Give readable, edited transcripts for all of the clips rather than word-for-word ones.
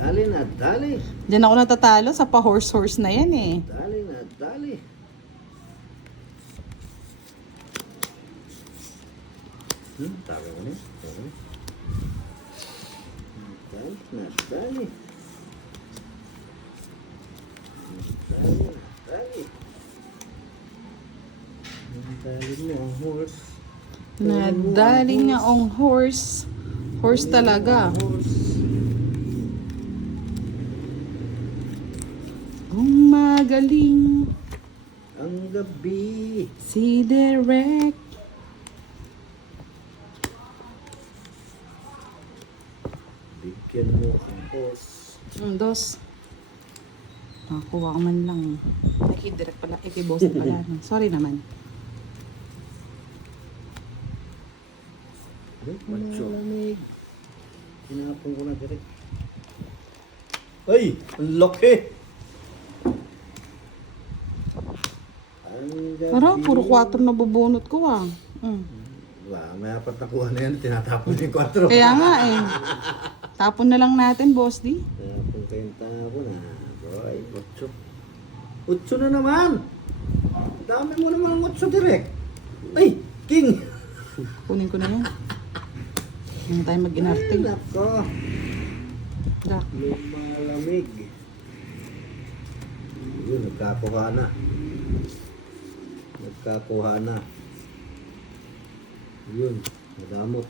Dali na, dali. Diyan ako natatalo sa pa-horse-horse na yan eh. Dali na, dali. Tabi mo niya. Dali na, dali. Dali na, dali. Dali mo ang horse. Nadali nga ang horse. Horse talaga. Kung magaling Ang gabi. si Derek. Bigyan mo ang horse. Dos. Nakakuha ko man lang. Kay Derek pala. Kay boss pala. No? Sorry naman. Malamig. Hinapon ko na direct. Ay! Ang laki! Ang gabi. Parang puro 4 na bubunot ko ah. Wala, may apat na kuha na yan. Tinatapon yung 4. Kaya nga eh. Tapon na lang natin, boss D. Tinatapon kayong tapon na. Boy, 8. 8 na naman! Dami mo naman ang 8 direct. Ay! King! Kunin ko na yan. Hindi tayo mag-inarte. Ay, nako. Dak. Lumalamig. Yun, nagkakuha na. Nagkakuha na. Yun, nagamot.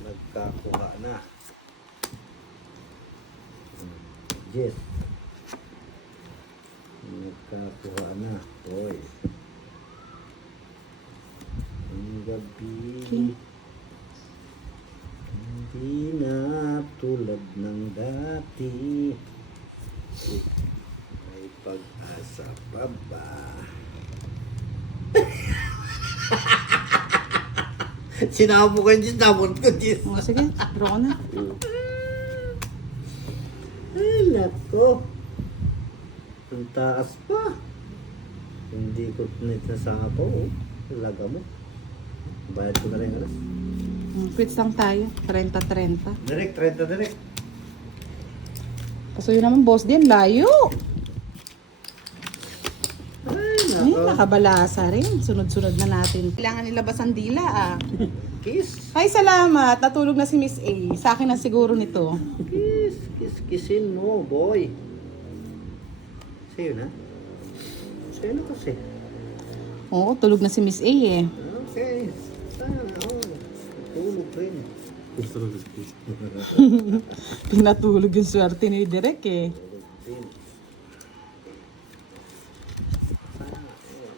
Nagkakuha na. Yes. Nagkakuha na. Boy. Ang gabi. Okay. Hindi na tulad ng dati. May pag-asa pa ba? Sinabo ko yung sinabot ko, Jis. O, sige. Draw ko na. Ay, nako. Ang taas pa. Hindi ko nasasapo. Laga mo. Bayad ko na rin alas. Quits lang tayo. 30-30. Direct, 30 direct. Kaso yun naman, boss din. Layo. Ay, Ay, nako. nakabalasa rin. Sunod-sunod na natin. Kailangan nilabas ang dila ah. Kiss. Ay, salamat. Natulog na si Miss A. Sa akin na siguro nito. Kiss. Kissin mo, boy. Sa'yo na? Sa'yo na kasi. Oo, tulog na si Miss A eh. Okay. Sana, tulog rin. Pinatulog yung swerte ni Derek eh.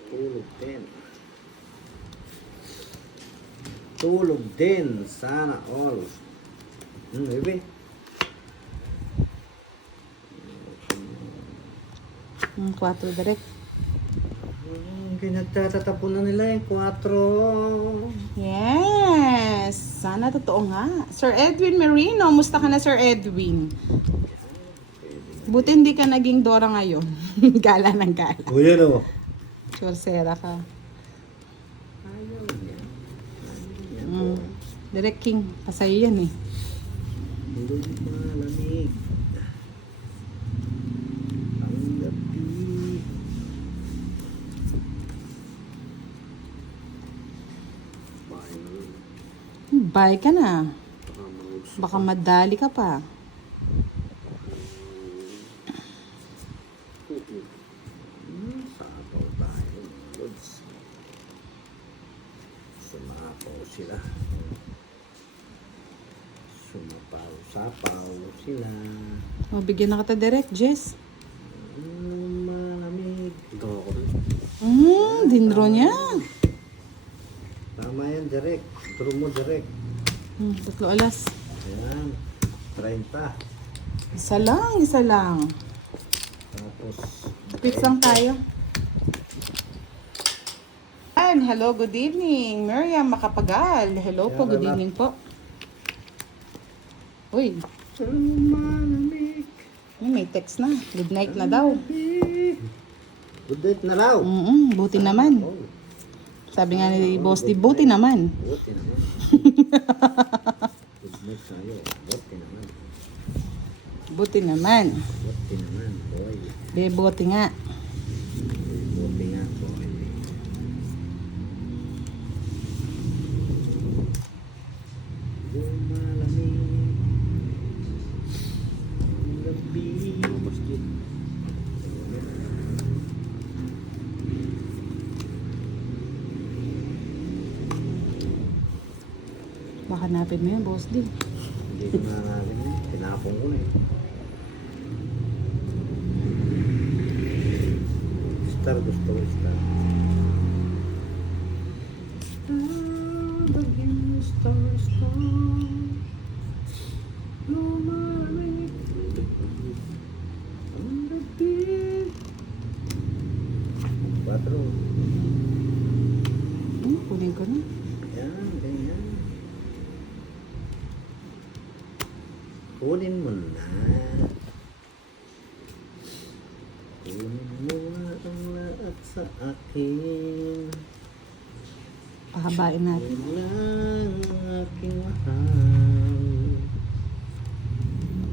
Tulog din. Tulog din. Sana all. Baby. 4 Derek. Pinagtatatapon na nila yung 4. Yes! Sana totoo nga. Sir Edwin Merino, musta ka na Sir Edwin? Buti hindi ka naging Dora ngayon. Gala ng gala. O yan o. Chorsera ka. Ayaw yan. Direct King, pasayo yan eh. Lumalamig. Ang gabi. Bye ka na. Baka madali ka pa. Sapaw tayo, Lods. Sumapaw sila. Sapaw sila. O, bigyan na kita direct, Jess. Malamig. Ito ako rin. Dinro niya. Tama yan, direct. Draw mo, direct. 3 alas. Ayan. 30. Isa lang. Tapos, Quits lang tayo. Hello, good evening. Miriam Makapagal. Hello po, good evening po. Uy, malamig. may text na. Good night na daw. Good night na raw. Buti naman. Oh, Sabi nga ni Boss Di, buti naman. buti naman. Good night Buti naman. Buti naman, boy. Bebote nga. Buti nga, boy. Lumalamig ang gabi. Masjid. Baka hanapin mo yun, boss D. Hindi ko na natin yun. Tinapong ko na eh. Star, gusto ko star. Star, star. Lumalamig ang gabi. 4. Kunin ko na. Yan, ganyan. Kunin mo na. Kunin mo na ang lahat sa akin. Pahabain natin. Ikaw lang ang aking mahal.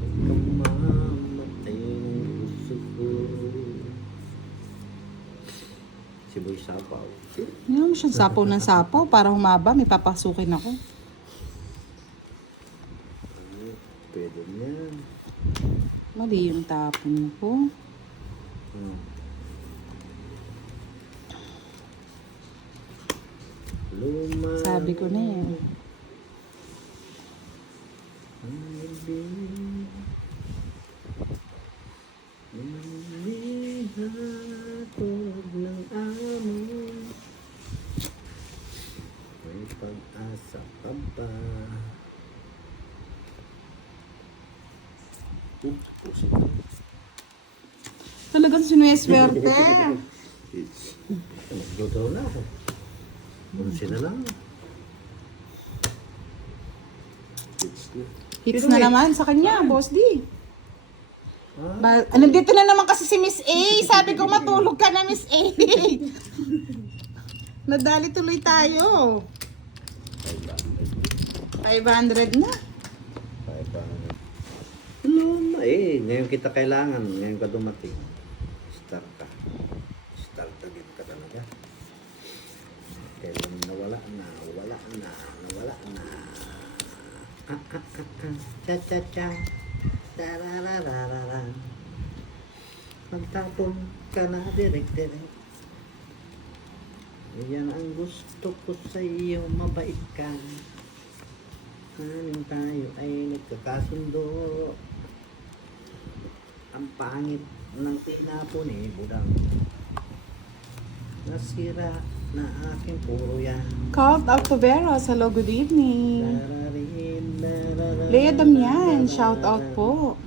Ikaw mamatay ang gusto ko. Si Boy Sapaw. Hindi naman siyang sapaw ng sapaw. Para humaba, may papasukin ako. Pwede niyan. Mali yung tapon ko. Hmm. Sabi ko na eh. Ang gabi. Lumihatog ng amon. May pag-asa pa ba? Pusit. Talagang sinueswerte. Magdodraw na ako. Bunsi na lang. Hits na naman sa kanya, boss D. Ah, Nandito na naman kasi si Miss A. Sabi ko matulog ka na, Miss A. Nadali tuloy tayo. 500 na. 500. Ngayon kita kailangan. Ngayon ka dumating. Start ka. Start agad ka talaga. Kailan nawala na. Cha-cha-cha. Tararararara. Magtapon ka na direct. Yan ang gusto ko sa iyo, mabait ka. Namin tayo ay nagkakasundo. Ang pangit ng tinapon eh, budang. Nasira na aking puro yan. Called Octoveros. Hello, good evening. Dararin, dararan, Lea Damian, shout out po.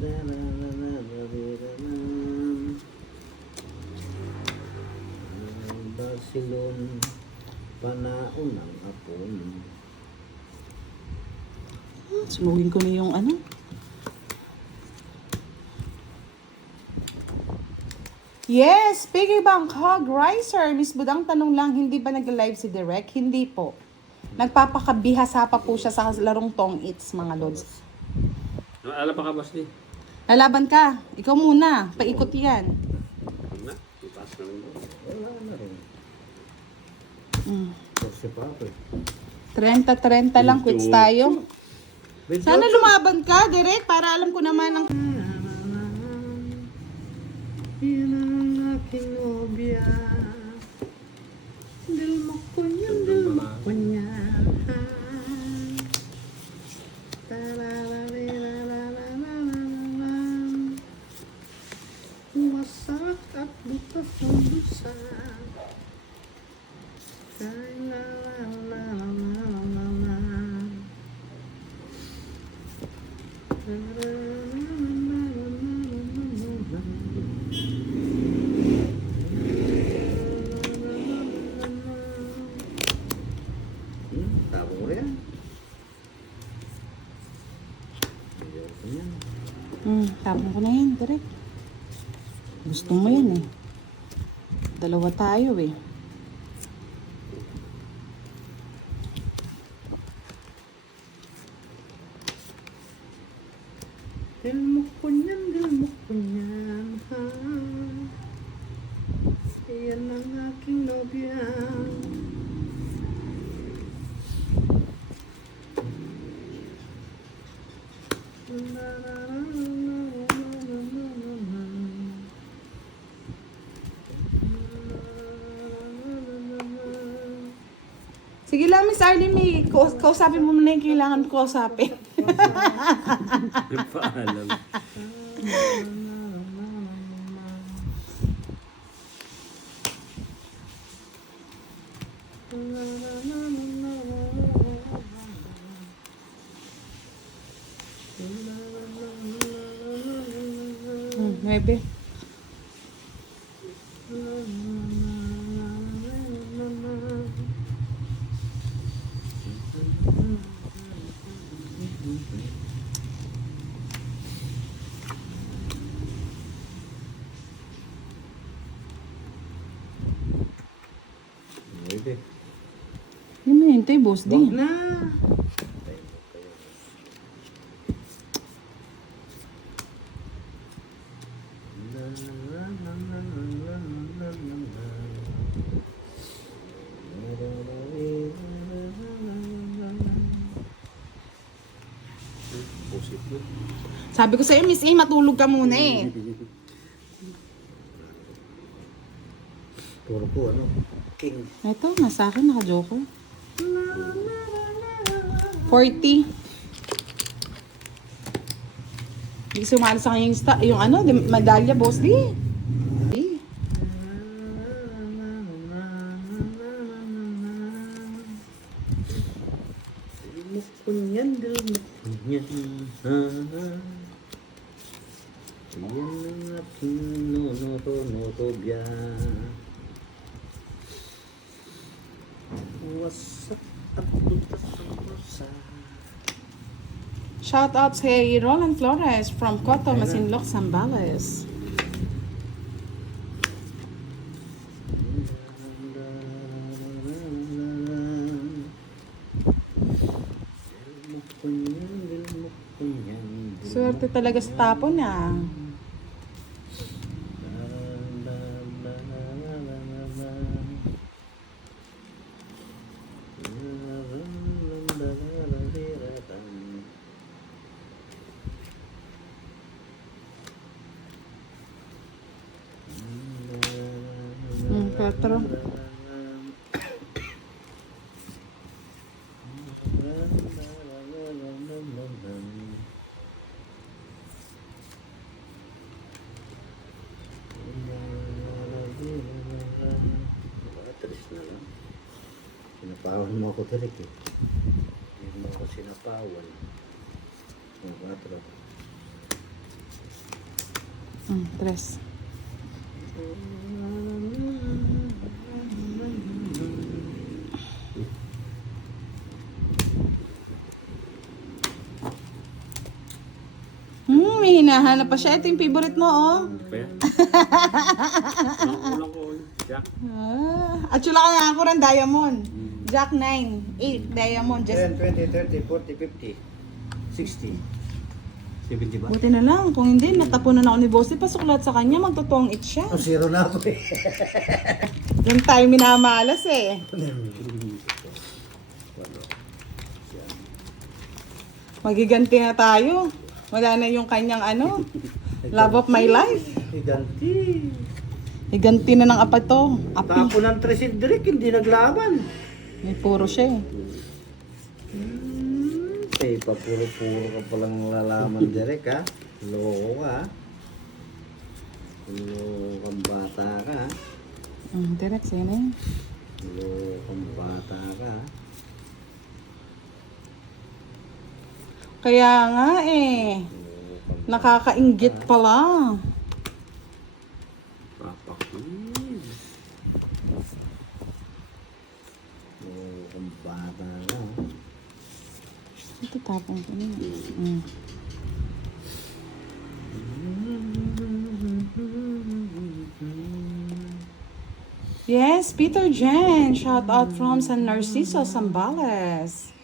Dararararararan. Barcelon, panaon ng apon. Sunugin ko na yung ano. Yes, Piggy Bank Hog Riser. Miss Budang, tanong lang, hindi ba nag-live si Direk? Hindi po. Nagpapakabihasa pa po siya sa larong Tong It's, mga lods. Alam pa ka, boss di? Lalaban ka. Ikaw muna. Paikot yan. Huwag na. Ipaas na rin. Wala na rin. Kasi pa ako eh. 30-30 lang, quits tayo. Sana lumaban ka, Direk, para alam ko naman ang... Yan ang aking nobya. Dilma ko niya. Tarararararararan. Wasak at butas ang busa. Tapo mo yan. Ayoko yan. Tapon ko na yan, Direk. Gusto mo yan eh. Dalawa tayo eh. Dil mo kunyan, ha? Iyan ang aking nobya. Sige lang, Miss Arlene, may kausapin mo muna yung kailangan ko kausapin. Paalam. Maybe. Pwede. Yung may hintay, boss Wag din. na. Pusit mo. Sabi ko sa'yo, Miss E, matulog ka muna eh. Puro po, ano? King. Ito, nasa akin, naka-joker. 40. Hindi sumali sa kanya yung ano, medalya, boss di. Di. Kunyan, dil mo kunyan, ha? Iyan ang aking noto-notobya. Wasak at butas ang rosa. Shout out kay Roland Flores from Coto, Masinloc, Zambales. Swerte talaga sa tapon ah. Petro. Atras na lang. Sinapawan mo ako tarik eh. Hindi mo ako sinapawan. Ang 4. 3. May hinahanap pa siya. Ito yung favorite mo, oh. Kaya? Kulang ko. Jack. At sula ka nga ako rin, Diamond. Jack 9, 8, Diamond. Just 10, 20, 30, 40, 50, 60. 70 ba? buti na lang. Kung hindi, natapunan ako ni Bossy. Pasuklat sa kanya, magtotoong it siya. Oh, 0 na ako eh. Yung tayo minamalas eh. Magiganti na tayo. Wala na yung kanyang ano, love of my life. Higanti. Higanti na ng apa to. Api. Tapo ng Tresidrick, hindi naglaban. May puro siya eh. Eh, papuro-puro ka palang lalaman direk ha. Loko ka ha. Loko kang bata ka ha. Direct, sa'yo na yun. Loko kang bata ka ha. Kaya nga eh. Nakakainggit pala. Papakin. Loko kang bata ka ha. Ito tapong ko na. Yes, Peter Jen. Shout out from San Narciso, Zambales.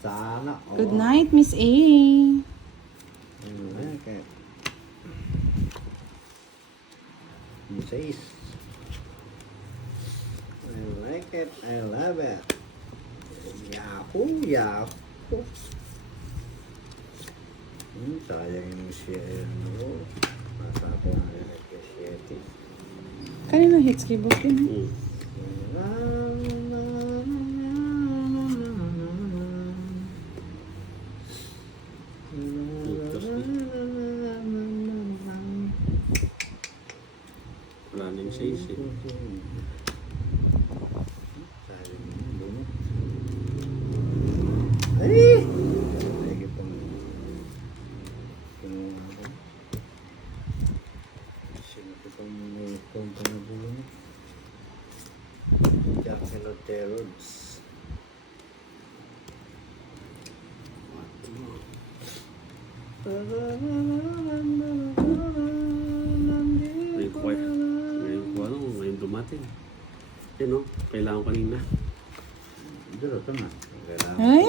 Sana. Good night, Miss A. I like it. Yung 6. I like it. I love it. Yahoo! Yahoo! Sayang yung share, no? Nasa ako na rin kay Shetty. Kanina hits kay Boss din. Wala na yung size eh. Ay! Lagi pang kinuha ko. Sino ko pang may punta na bunot? Jackaloterods. Ngayon dumating. Yan o, kailangan kanina. Dito, ito na. Ay!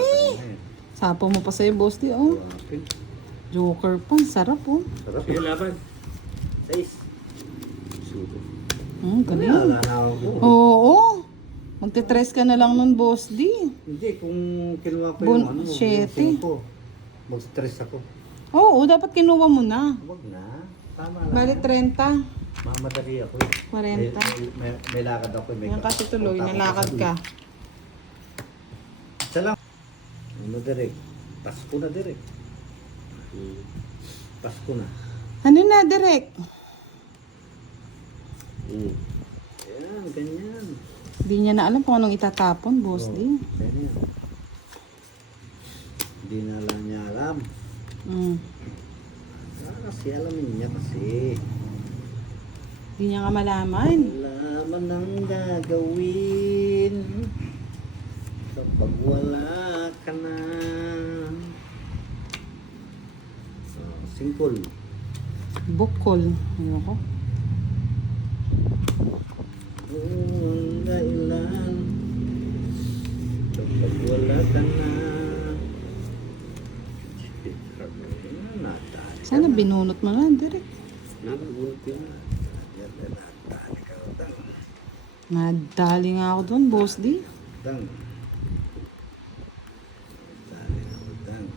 Sapo mo pa sa'yo, Boss di, oh. Wapin. Joker pa, sarap, oh. Sarap. Sige, laban. 6. Suko. Galing. Wala na ako. Oo. Magte-tres ka na lang nun, Boss di. Hindi, kung kinuha ko yung ano, yung 7. 5, mag-stress ako. Oo, dapat kinuha mo na. Huwag na. Tama lang. Bali, 30. Mamadali ako eh. 40. May lakad ako. May Yan kasi tuloy, punta ako nalakad sa ka. Isa lang. Ano direk? Pasko na direk. Pasko na. Ano na, Direk? Ayan, ganyan. Hindi niya na alam kung anong itatapon, Boss di. Ganyan. Hindi na lang niya alam. Kasi alamin niya kasi. Hindi niya nga malaman. Alaman ang gagawin kapag wala ka na. Simple. Bukol. Ayoko. Ang dahilan kapag wala ka na. Natali ka Sana na. binunot mo na, Direk. Nakabunot yun. Natali ka na. Nadali nga ako doon, Boss di. Dang. Natali ako, dang.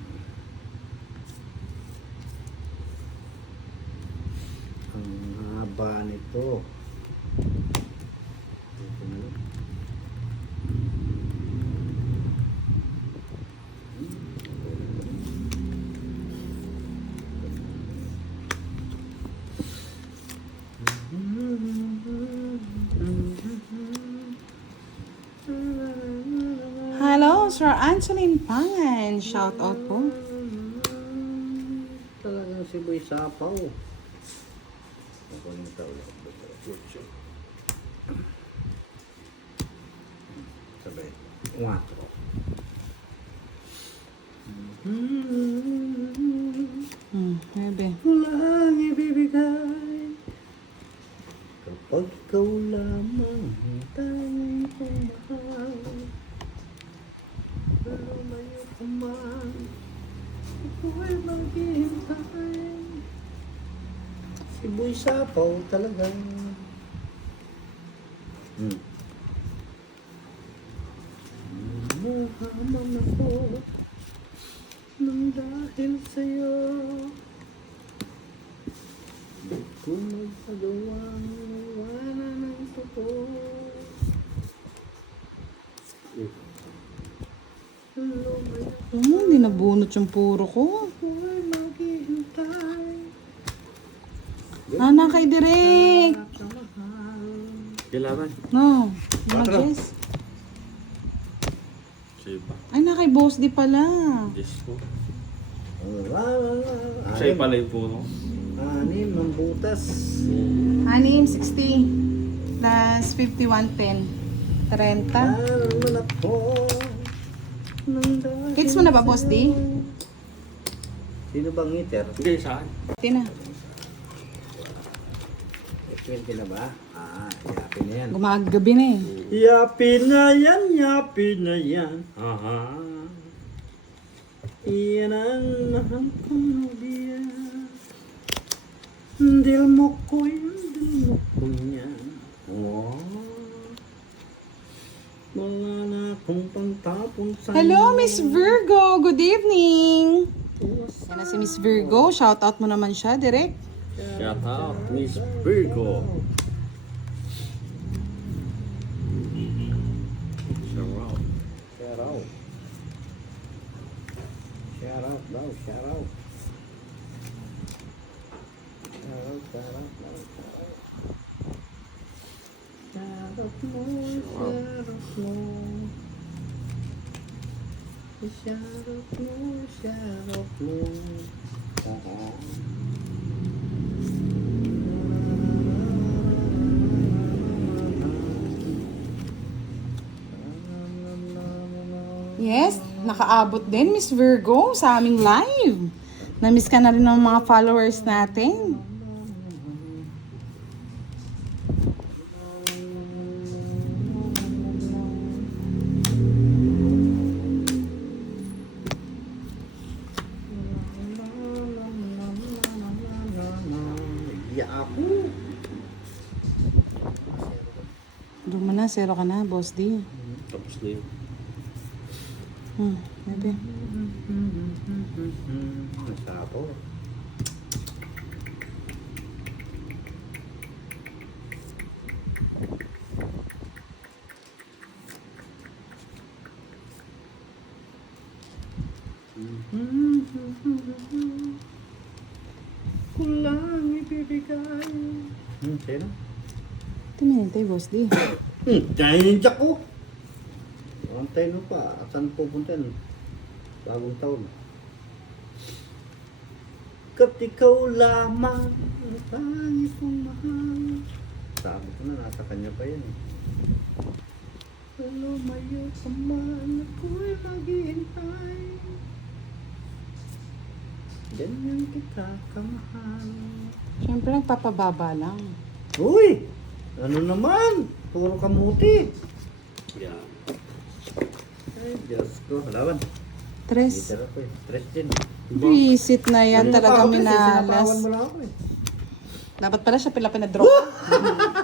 Ang haba nito. Dito na lang. Hello, Sir Angeline Pangan. Shout out po. Talagang si Boy Sapaw. Ako yung tao lang. Sabay. 4. Bebe. Walang ibibigay kapag ikaw lamang ang tanging kong mahal. Lumayo ka man, ako'y maghihintay. Si Boy Sapaw talagang Muhaman ako nang dahil sa'yo. Di ko magpagawang wala ng totoo. Lumayo Hindi nabunot yung puro ko. ako'y maghihintay. Ana kay Direk. Sa mahal. Sige, laban. No. Mag-guess. Sa'yo pa. Ay, na kay Boss di pala. Disco. Anim Sa'yo pala yung puro. ng butas. Anim, 60. Plus 51, 10. 30. Naman ako nang dahil Hits mo na ba, Boss D? Sino bang hitter? Hindi, saan? Tina. 20 na ba? Yapi na yan. Gumagabi na eh. Yapi na yan, yapi na yan. Aha. Iyan ang mahal kong nobya. Dil mo ko yan. Oh. Wala na akong pantapon sa Hello, Miss Virgo. Good evening. Tuwas Yan na si Miss Virgo. Shout out mo naman siya, direct. Shout out, Miss Virgo. Shout out. Shout out. Shout out daw, shout out. Shout out, shout out, shout out, shout out. Shout out mo, shout out mo. Shout out mo, shout out mo. Yes, nakaabot din Miss Virgo sa aming live. Na-miss ka na rin ng mga followers natin. Ya ako. Doon mo na, zero ka na, Boss D. Tapos na yun. Maybe. Masapo. Kulang ibibigay. Sino? Tumintay, Boss D. Dahil yung jack ko. Antay mo pa. Saan pupunta yun? Bagong taon. Kat ikaw lamang ang tangi kong mahal. Sabi ko na, nasa kanya pa yan. Lumayo ka man, ako'y maghihintay. Ganyan kita kamahal. Siyempre, nagpapababa lang. Uy! Ano naman? Puro kamuti. Yeah. Ay, Diyos ko. Halawan. Tres. Dito ako eh. Stress din. Visit na yan talaga Sinapawan minalas. mo lang ako eh. Dapat pala siya pila pinadrop.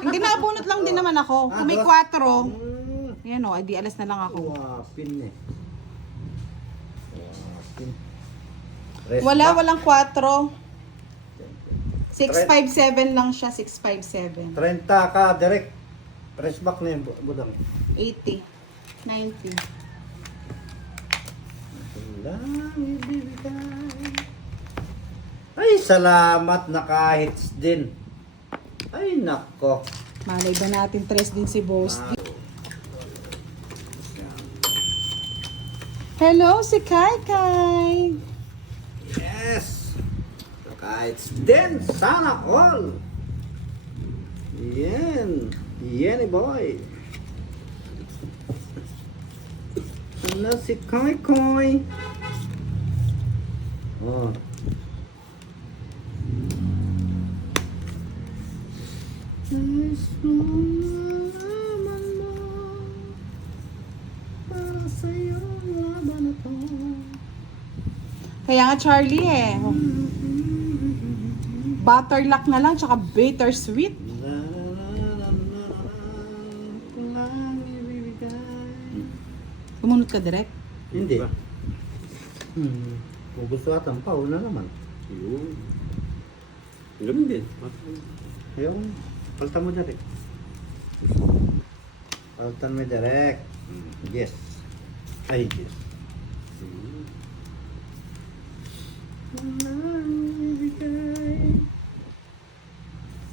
Hindi na-abunot lang din naman ako. Kung may 4, yan o, di alas na lang ako. Wapin eh. Wapin. Rest Wala, back. walang 4. 657 lang siya, 657. 30 ka, direct. Press back na yung budang. 80. 90. Lang ibibigay. Ay, salamat na kahit din. Ay, nako. Malay ba natin 3 din si Boss D? Hello, si Kai Kai. Yes! Kahit din, sana all. Yan. Yan boy. Ano si Koy Koy? Oh. Gusto naman mo para sa'yo ang laban na to. Kaya nga Charlie eh. Butterluck na lang, tsaka bittersweet. Sumunod ka direct. Hindi. Diba? Kung gusto atang paul na naman. Yun. Ganun din. Yung, paltan mo direct. Paltan mo direct. Yes. Ay, yes.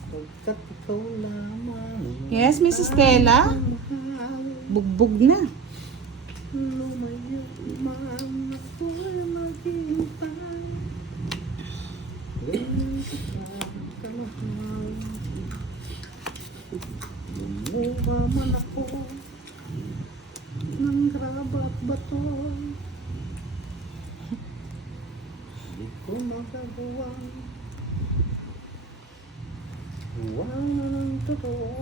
Pagkat ikaw lamang. Yes, Miss Stella. Bugbog na. Lumayo man ako'y maghihintay. Ganyan kita kamahal. Lumuha man ako ng graba at bato. Di ko magagawa. Wala ng totoo.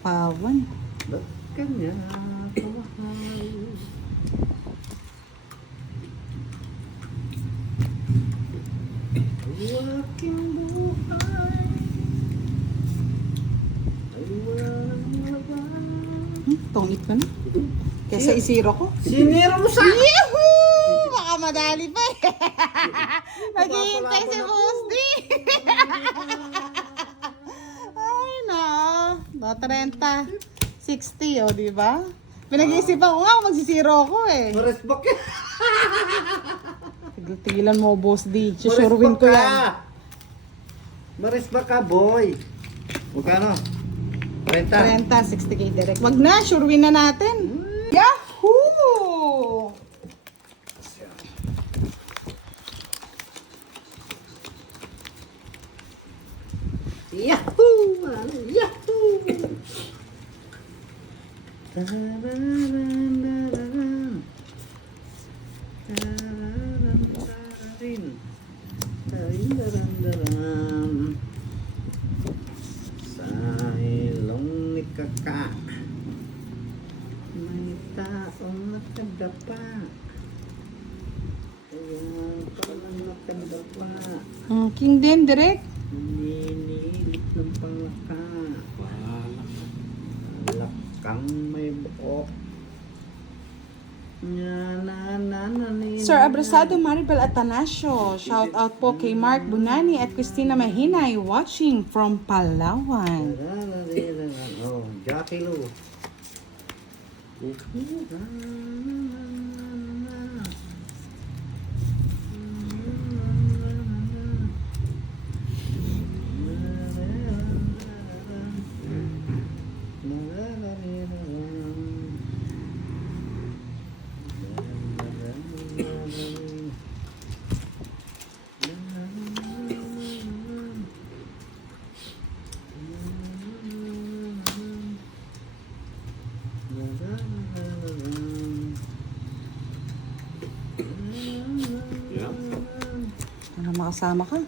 Pawan. Ba't kanya kamahal? Ang aking buhay ay walang laban. Tungit ko na. Kesa isiro ko. Sinira mo sa Yahoo! Baka madali pa eh. Naghihintay si Boss D. Ay na. 30. 60 o, di ba? Pinag-iisipan ko nga kung magsisiro ako eh. Maresbak ka. Tigilan mo, Boss D. Susurwin ko yan. Maresbak ka, boy. Magkano? 30. 30, 60k direct. Wag na, surewin na natin. Yahoo! Yahoo! Yahoo! Tararararararan. Tarararararin. Tarararararan. Sa ilong ni Kaka may taong nakadapa. Kaya palang nakadapa. King din, direct. Ninilit ng pangaka. Alak kang may buok. Sir Abrasado Maribel Atanasio, shout out po kay Mark Bunani at Christina Mahinay watching from Palawan. Oh, Jackie Lou. Yeah. Ano, makasama ka?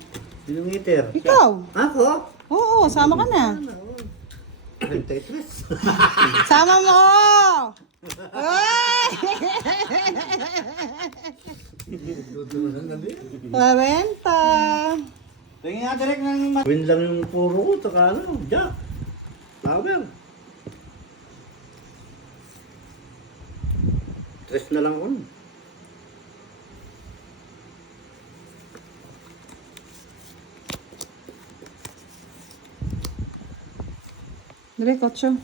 Sinong heater? Ikaw? Ako? Oo, sama ka na. 33. Sama mo! Ay! 40. Tingin nga direct ng win lang yung puro ko, taka ano, Jack. Power. 3 na lang ko. Direk, 8.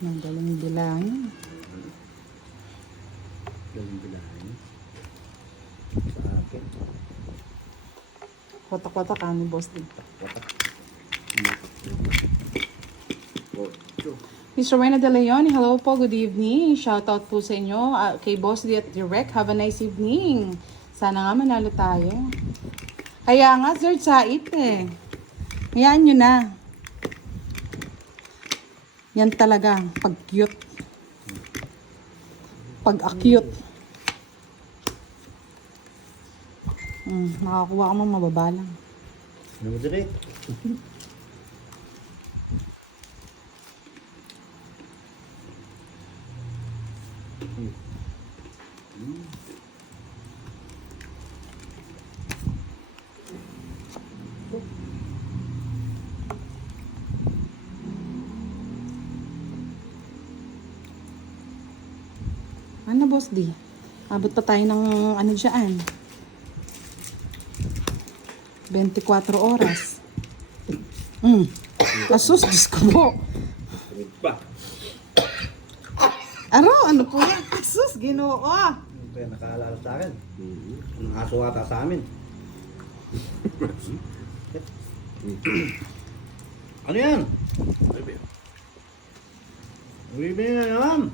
Magaling bilangin. Galing bilahin. Sa akin. Kotak-kotak ka ni Boss D. Ocho. Miss Rowena De Leon, hello po, good evening. Shout out po sa inyo kay Boss D at Direct. Have a nice evening. Sana nga manalo tayo. Kaya nga, Sir Sait eh. Hayaan nyo na. Yan talaga, pag-cute. Pag-acute. Nakakuha ka mong mababalang. Ano mo direct? Ano, Boss D? Abot pa tayo ng ano dyan? 24 oras. Asus, Diyos ko po. Pa. Ano po yan? Asus, ginoo ko. Ito yung nakaalala sa akin. Ang aso ata sa amin. Ano yan? Bibili na naman.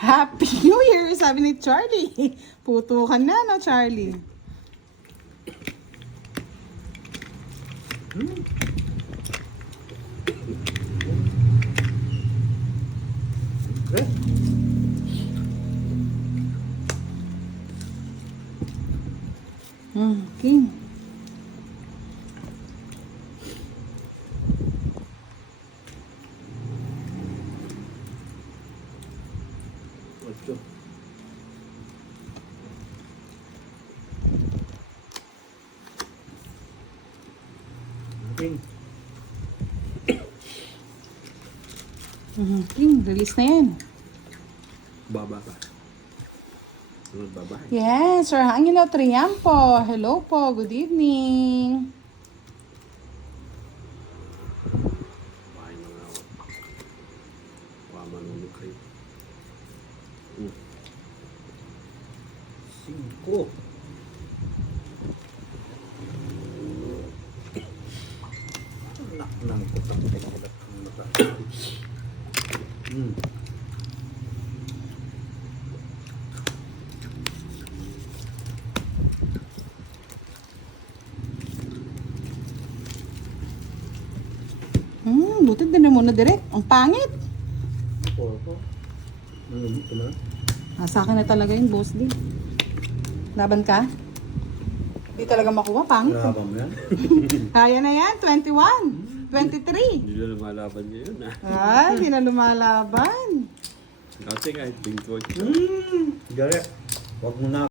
Happy New Year, sabi ni Charlie. Puto ka na, no, Charlie? Eh? King. Ocho. King. King, release na yan. Baba ka. Sunod baba. Yes, Sir Angelo Triampo. Hello po, good evening. Bahay mga ako. Baka manunod kayo. Cinco. Anak ng putang tekilat ng mata. Buti din na muna direct. Ang pangit. Porto. Ito na. Sa akin na talaga yung boss din. Laban ka? Hindi talaga makuha, pangit. Grabe mo yan. Kaya na yan, 21, 23. Hindi na lumalaban niya yun ah. Ay, hindi na lumalaban. Dati kahit bingkot. Gare. Huwag mo na